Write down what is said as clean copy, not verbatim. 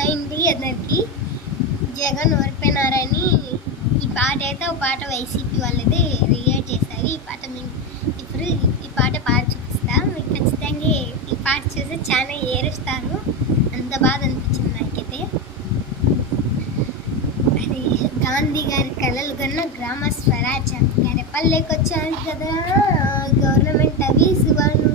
అయింది అందరికి. జగన్ ఓడిపోయినారని ఈ పాట అయితే ఒక పాట వైసీపీ వాళ్ళది రిలీజ్ చేశారు. ఈ పాట మేము ఇప్పుడు ఈ పాట పాడి చూపిస్తాం. మీకు ఖచ్చితంగా ఈ పాట చూసి చాలా ఏరుస్తారు. అంత బాధ అనిపించింది నాకైతే. అది గాంధీ గారి కళలు కన్నా గ్రామ స్వరాజ్యం గరపల్లెకి వచ్చాను కదా, గవర్నమెంట్ అవి సువాను